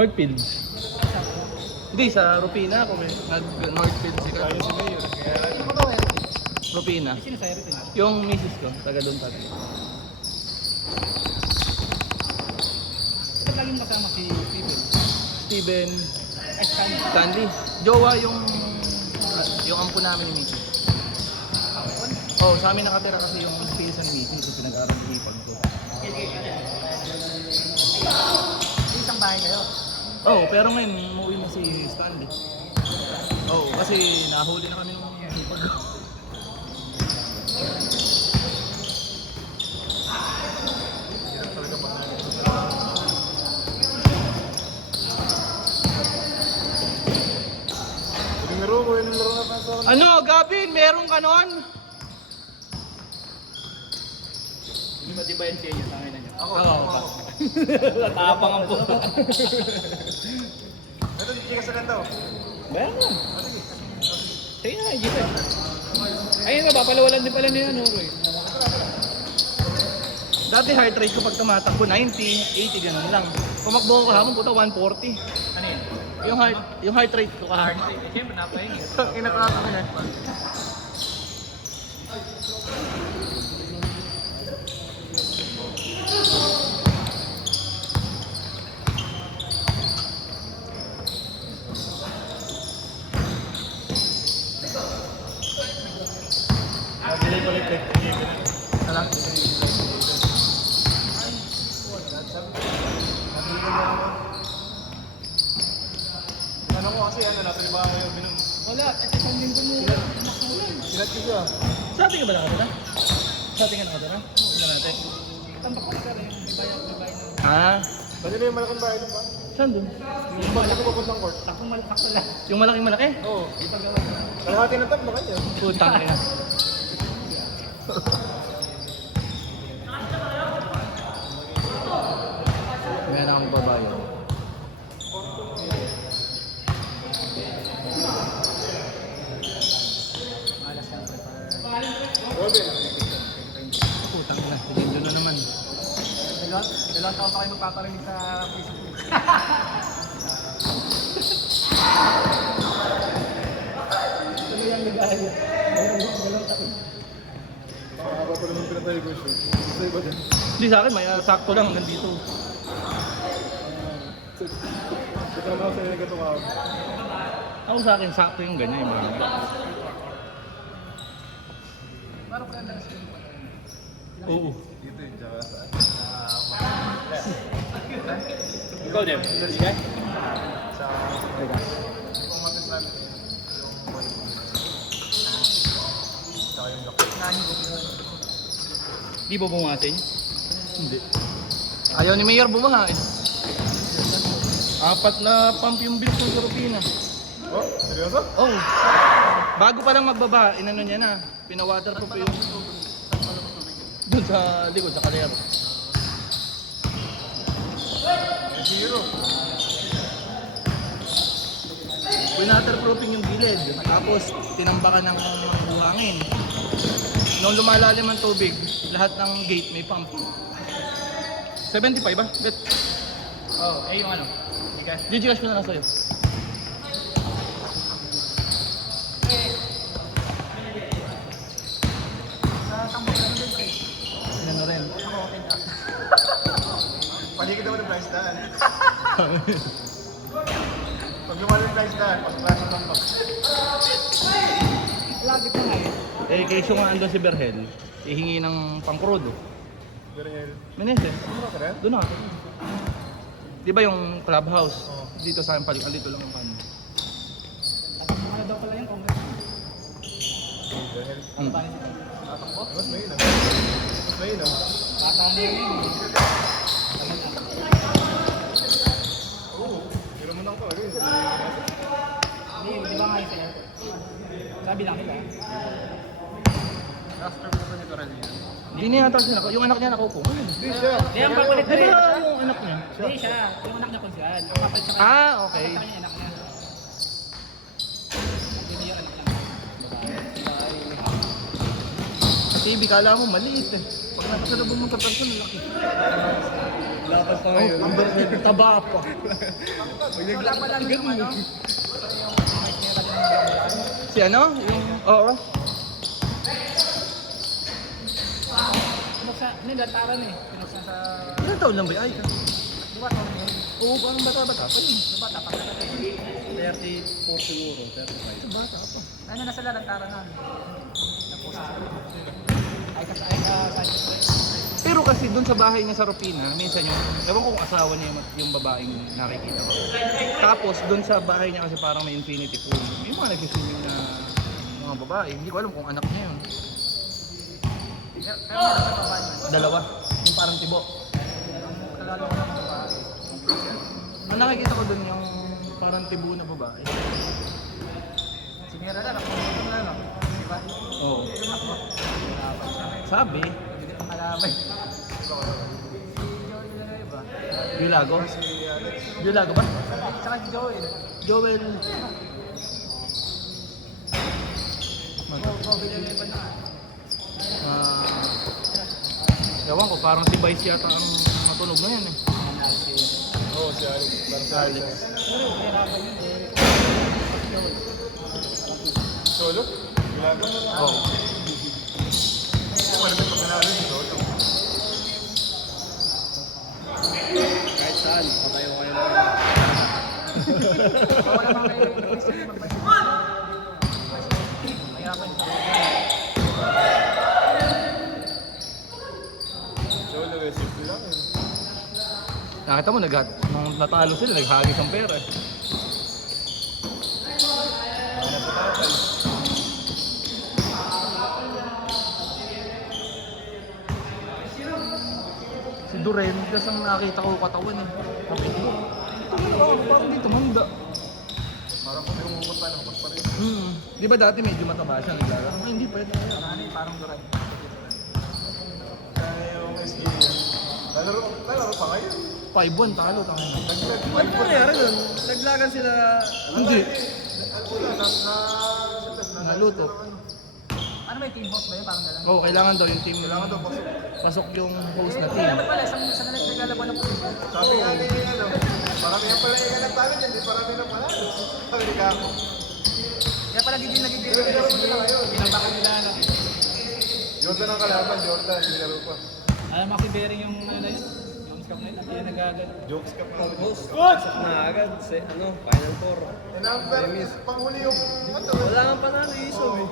Northfields. Hindi, sa Rupina ako eh. Nag-Northfields si Carlos. Ayun si Mayor. Kaya Ano ko ba eh? Rupina. Sino sa'yo rin? Yung misis ko, taga doon taga. Ito laging kasama si Steven. Steven Ay, Stanley. Stanley. Jowa yung ampo namin ni misis. Oh, sa amin nakatira kasi yung pinsan ni misis so pinag-aaral ng hipag ko. Isang bahay kayo. Oh, pero ngayon umuwi na si Stanley. Oh, kasi nahuli na kami ng hipag. yung laro ko, yung laro na pasok. Ano, Gavin, meron ka nun? Hindi ba ba yung niya sa akin na niya? Ako. Natapang ang po. Ito, hindi ka sa ganda. Meron nga. Sige na, Jeep. Ayun nga, papalawalan din pala niya ano eh. Dati heart rate ko pag tumatakbo 90, 80 ganun lang. Pumakbo ko hamon puta 140. Ano yun? Yung heart rate ko kahapon. Eh, siyempre napahingi. Kinakata ko na. Balik. Alam? Ano ko kasi nasa iba yung binom. Wala, at isang linggo mo. Sinat ko siya. Sa atin ka ba nakatira? Sa atin ka nakatira? Tingnan natin. Tambak ko sir, yung ibay na. Ah, Pwede na yung malaking bahay doon ba? saan dun? Yung bahay ko papuntang court. Takong malakak pala. Yung malaking malaki? Oo. Kalahati ng tab, makanya. Putang ina. Meron akong babayo. Malas yan, Robin. Putang ina, hindi na naman. Dalawang taon pa kayo magpaparinig sa Facebook. Ano yung ligaya? Dalawang taon. Mahaba pa naman pinatay ko siya. Sa iba din. Hindi sa akin, may sakto lang hanggang dito. Ito naman ako sa inyo ito ka. Ako sa akin, sakto yung ganyan. Yung mga. Parang kaya na rin. Oo. Dito yung tsaka sa... Ikaw din? Sige. Sa... Kung matis namin. Tsaka yung doktor. Di ba bumasin? Hindi. Ayaw ni Mayor bumaha eh. 4 na pump yung bill ng Rupina. Oh, seryoso? Oh. Bago pa lang magbaba, inano niya na. Pinawater ko pa yung doon sa likod, sa kalero. Zero. Pinaterproofing yung gilid. Tapos tinambakan ng buhangin. Nung lumalalim ang tubig, lahat ng gate may pump. 75 ba? Bet. Oh, eh yung ano? Bigas. Gigigas ko na lang sa'yo. Sa tambak lang din eh. Ano rin. Ako okay na. Paligid naman ng price daan. Pag lumali yung price daan, pasok lang ng tambak. Lagi ko nga eh. Eh, kesyo nga andun si Berhel, ihingi ng pangkrudo. Berhel. Meneses, Ano ka rin? doon ako. Di ba yung clubhouse? Oo. Dito sa akin palik, dito lang ang kanin. At ano daw pala yung congress? Berhel. Hmm. Paano siya? Tatakbo? Mas may yun ah. Mas may yun ah. Bata na yun eh. Oo. Pero mo lang to. Hindi ba nga yung sa'yo? Sabi lang nila. After ko sa nito rin yan. Hindi niya yata sila, yung anak niya nakaupo. Hindi siya. Hindi, ang papalit Di rin. ba yung anak niya? Hindi siya. Yung anak niya kung saan. Ang papalit sa kanya. Ah, okay. Ang papalit sa kanya yung anak niya. Hindi yung anak niya. Sa TV, kala mo maliit eh. Pag nakasalubong mo sa person, laki. Lapas pa ngayon. Ang taba pa. Wala pa lang yung ano. Si ano? Yung, oo. Pinuksa, nilantaran eh. Pinuksa sa... Ilang taon lang ba? Ay, Di ba ito? oo, parang bata-bata pa yun. Di ba tapat na natin? 34 siguro, 35. Bata pa. Ano nasa lantaran namin? Napost sa... Ay ka Pero kasi doon sa bahay niya sa Rupina, minsan yung, ewan ko kung asawa niya yung babaeng nakikita ko. Tapos doon sa bahay niya kasi parang may infinity pool. May mga nagsiswimming na mga babae. Hindi ko alam kung anak niya yun. Pero meron sa babae. Dalawa. Yung parang tibo. Kalalo ko ng babae. Nung nakikita ko doon yung parang tibo na babae. Sinira na, napunta ko na lang. Di ba? Oo. Sabi, Hindi ko malaman. Ba? Yulago? Yulago ba? Saka si Joel. Joel. Ewan ko, parang si Vice yata ang matunog na yan eh. Oo, si Alex. Parang si Alex. Solo? Ginagawa mo. Oo. Malapit pa kanalo yung solo. Kahit saan, patayo kayo na. Wala mga may gusto niyo magpasok. Mayaman siya. Solo, simple lang eh. Nakita mo, nung natalo sila, naghagis ang pera eh. Ano sa tatay? Si Duren, kasi ang nakita ko katawan eh. Sabi ko, parang dito manda. Parang kung umukot pa, nakot pa rin. Di ba dati medyo mataba siya naglalaro? Ay, hindi pwede. Ano eh, parang duran. Kaya yung SK yan. Lalaro pa ngayon. 5-1 talo tayo. Ano nangyari nun? Naglagan sila. Hindi. Na Naluto. Ano may team boss ba yun? Parang gano'n. Oo, kailangan daw yung team. Kailangan daw pasok. Pasok yung host na team. Dapat pala, sa naglalaban ng puso. Sabi nga ni, ano, marami nga pala yung nagtalo dyan, di parami na pala. Sabi ni Kako. Kaya pala gigil na gigil. Pinabakan nila na. Jordan ang kalaban, Jordan, hindi laro pa. Alam mo si Bering yung ano na yun? Yung scam na yun, hindi nagagad. Jokes ka pa. Host. Pasok na agad. Final four. Number, panghuli yung, ano, Wala kang panalo, iso. 1-5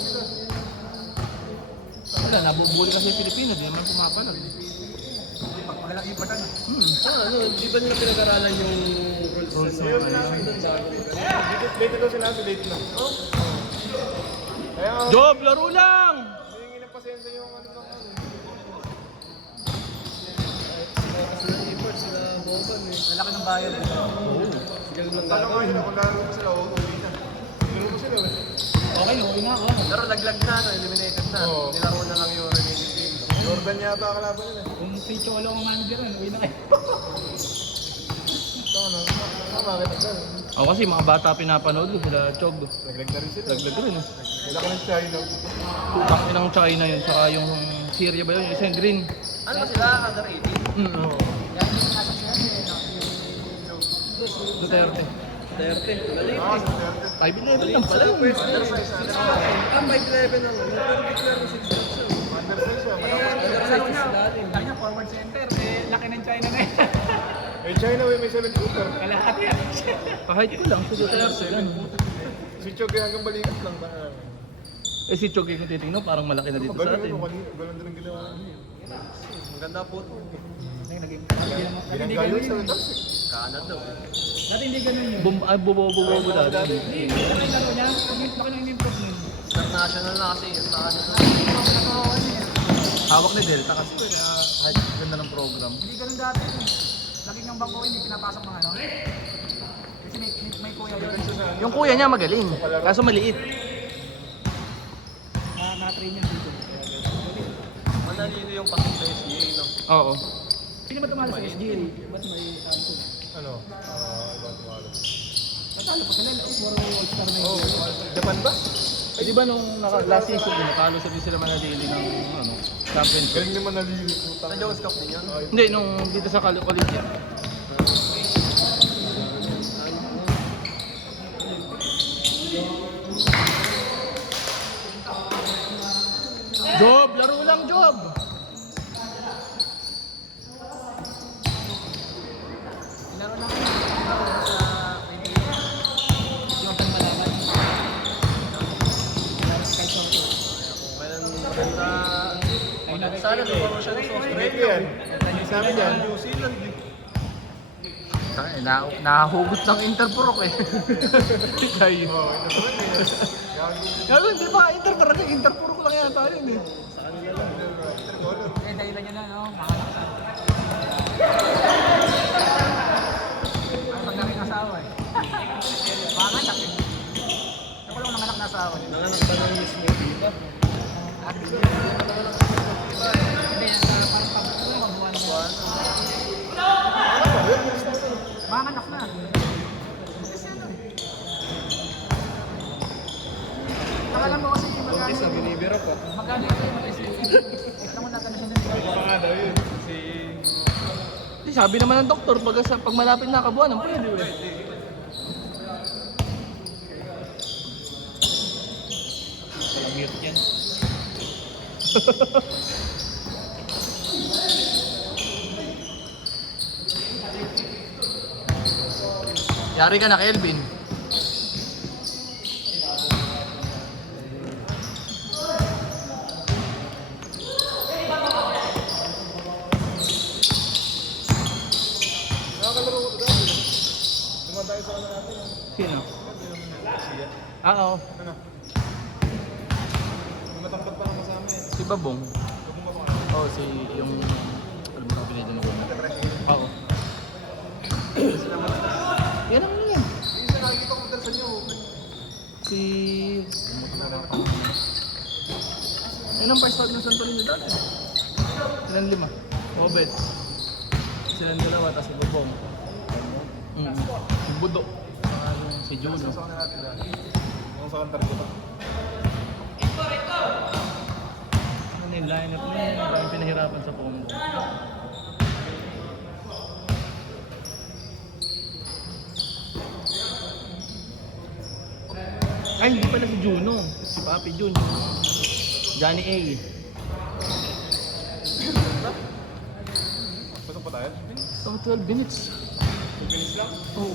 sila. Wala, nabubuli kasi yung Pilipino. Di naman pumapalag. Pagpagalang iba na. Ano, di ba nila pinag-aralan yung rules Rules na na Late daw sinabi, late na. Kaya nga, Job, laro lang! hihingi ng pasensya yung ano ng ano. Sila Ippert, sila Boban eh. Lalaki ng bayan. Sigal ng Tanong ko sila kung laro sila, uwi na. Laro ko sila. Okay, uwi na ako. Pero naglag na, eliminated na. Oo. Nilaro na lang yung remaining teams. Jordan yata ang kalaban nila. Kung si Cholo ang manager, uwi na kayo. Tama, kita dyan. Ako kasi mga bata pinapanood ko sila Chog. Naglag na rin sila. Laglag rin eh. Wala ka ng China. Ang inang China yun, saka yung Syria ba yun, yung isang green. Ano ba sila? Under 18? Oo. Yan yung nasa sila Duterte. 30, maliit Ah, eh. sa Duterte. 5-11 lang pala yun. Ah, 5'11 ang ano. Pero declare mo 6 months yun. Under size siya. Laro niya, laro niya forward center. Eh, laki ng China na yun. Eh, China may 7-footer. Kalahati yan. Kahit ko lang, si Duterte. ganun. Si Chog hanggang balikat lang ba? Eh si Chog kung titignan, parang malaki na dito sa Ganun atin. ano, kanina. Ganun din ang ginawa niya. Maganda po ito. Binanggayo sa Duterte. Kanan daw. Dati hindi ganun yun. Bumobo dati. Hindi, laki laro niya. Laki ng import nun. International na kasi. Sa ano na. Hawak ni Delta kasi kaya kahit ganda ng program. Hindi ganun dati. Laki ng bangko, hindi pinapasok ng ano. Kasi may kuya yun. Yung kuya niya magaling, kaso maliit. Na-train niya dito. Manalino yung pasok sa SGA, no? Oo. Sino ba tumalo sa SGA? Ba't may Samsung? Ano? Ibang tumalo. Natalo pa sila. Puro all-star na Oh, yun. Japan ba? Di ba nung last season din, natalo sila manalili ng championship. Galing naman nalilip. Sa Jones Cup din yan? Hindi, nung dito sa Olympia. Job! Laro lang, Job! Laro lang kayo. Sa yung pang malaman. Laro sa Kaiso. Sana lumaro siya ng Australia. Sabi niya, New Zealand eh. Nahugot ng Interpro eh. Kayo. Oo, ito naman eh. Gano'n, hindi pa Interpro. Interpro ko lang yata yun eh. Eh, dahilan nyo na, no? Makalaksan. Ay, pag naging asawa eh. Manganak eh. Ako lang nanganak na asawa eh. Nanganak ba ng mismo dito? Hindi, parang pag-ito yung magbuwan mo. Manganak na. Kasi ano eh. Nakalam mo kasi magkano. Sa binibiro ko. Magkano yung SPF? Ito mo na gano'n siya nila. Baka nga daw yun. Sabi naman ng doktor, pag malapit na kabuuan, pwede eh. Mute yan. Yari ka na, Kelvin. Nakakalaro ko dati. Dumaan tayo sa ano natin. Sino? Siya. Oo. Ano? Matangkad pa lang kasama eh. Si Babong. Kabunga pa. Oo, si yung... Alam mo na pinito ko. Oo. Yan ang yun. Minsan nakikita ko sa inyo. Si... Yan ang first tag ng Santo Niño dati. Silang 5. Obet. Silang 2, tapos si Babong. Si Budo. Saka si Juno. Sa kanila natin dati. Kung sa kantar ko pa. Ano yung lineup na yun? Parang pinahirapan sa Pongo. Ay, hindi pala si Juno. Si Papi Jun. Johnny A. Pasok pa tayo? So, 12 minutes. 2 minutes lang? Oh.